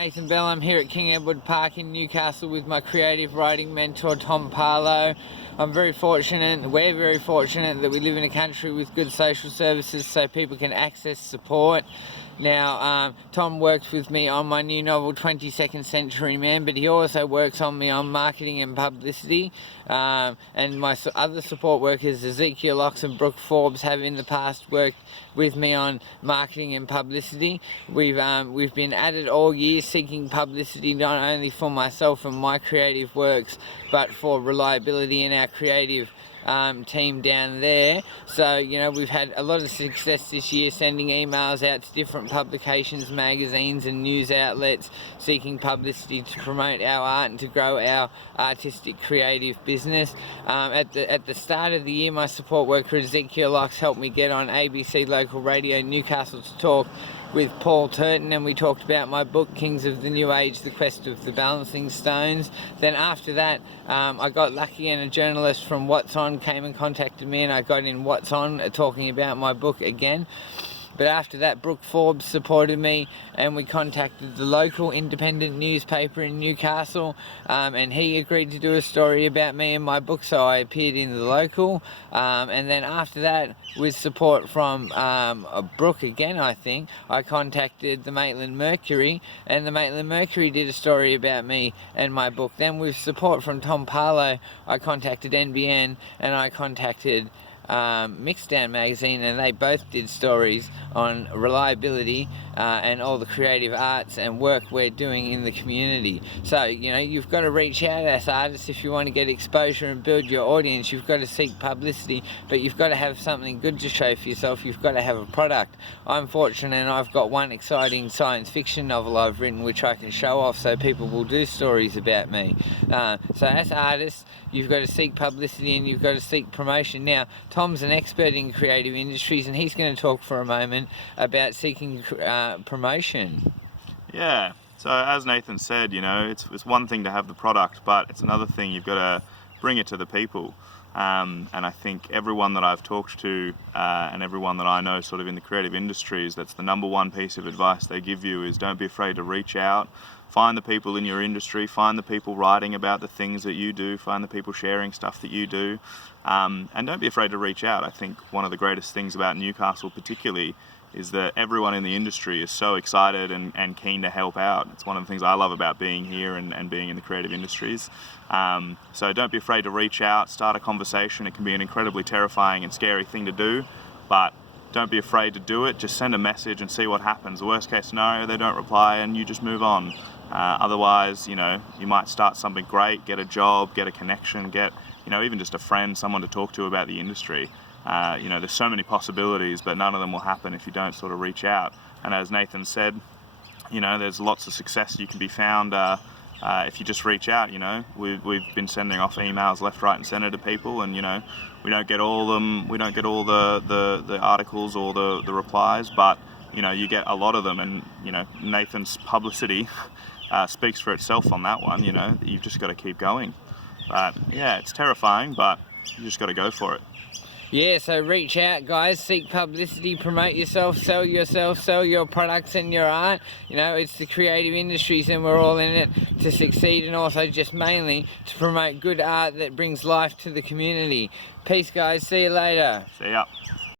Nathan Bell. I'm here at King Edward Park in Newcastle with my creative writing mentor Tom Pahlow. We're very fortunate that we live in a country with good social services so people can access support. Now, Tom works with me on my new novel 22nd Century Man, but he also works on me on marketing and publicity. And my other support workers, Ezekiel Locks and Brooke Forbes, have in the past worked with me on marketing and publicity. We've been at it all year seeking publicity not only for myself and my creative works, but for reliability in our creative team down there. So, you know, we've had a lot of success this year sending emails out to different publications, magazines and news outlets seeking publicity to promote our art and to grow our artistic creative business. At the start of the year, my support worker Ezekiel Locks helped me get on ABC local radio Newcastle to talk with Paul Turton, and we talked about my book Kings of the New Age, The Quest of the Balancing Stones. Then after that, I got lucky and a journalist from What's On came and contacted me, and I got in What's On talking about my book again. But after that, Brooke Forbes supported me, and we contacted the local independent newspaper in Newcastle, and he agreed to do a story about me and my book, so I appeared in the local. And then after that, with support from Brooke again, I think, I contacted the Maitland Mercury, and the Maitland Mercury did a story about me and my book. Then with support from Tom Pahlow, I contacted NBN, and I contacted Mixdown magazine, and they both did stories on reliability and all the creative arts and work we're doing in the community. So, you know, you've got to reach out as artists if you want to get exposure and build your audience. You've got to seek publicity, but you've got to have something good to show for yourself. You've got to have a product. I'm fortunate and I've got one exciting science fiction novel I've written which I can show off so people will do stories about me. So as artists, you've got to seek publicity and you've got to seek promotion. Now, Tom's an expert in creative industries, and he's going to talk for a moment about seeking promotion. Yeah, so as Nathan said, you know, it's one thing to have the product, but it's another thing you've got to bring it to the people. And I think everyone that I've talked to and everyone that I know sort of in the creative industries, that's the number one piece of advice they give you is don't be afraid to reach out. Find the people in your industry, find the people writing about the things that you do, find the people sharing stuff that you do, and don't be afraid to reach out. I think one of the greatest things about Newcastle particularly is that everyone in the industry is so excited and keen to help out. It's one of the things I love about being here and being in the creative industries. So don't be afraid to reach out, start a conversation. It can be an incredibly terrifying and scary thing to do, but don't be afraid to do it. Just send a message and see what happens. The worst case scenario, they don't reply and you just move on. Otherwise, you know, you might start something great, get a job, get a connection, get, you know, even just a friend, someone to talk to about the industry. You know, there's so many possibilities, but none of them will happen if you don't sort of reach out. And as Nathan said, you know, there's lots of success you can be found if you just reach out. You know, we've been sending off emails left, right and centre to people, and you know, we don't get all of them, we don't get all the articles or the replies, but you know, you get a lot of them, and you know, Nathan's publicity speaks for itself on that one. You know, you've just got to keep going. But yeah, it's terrifying, but you just got to go for it. Yeah, so reach out, guys, seek publicity, promote yourself, sell your products and your art. You know, it's the creative industries and we're all in it to succeed, and also just mainly to promote good art that brings life to the community. Peace, guys. See you later. See ya.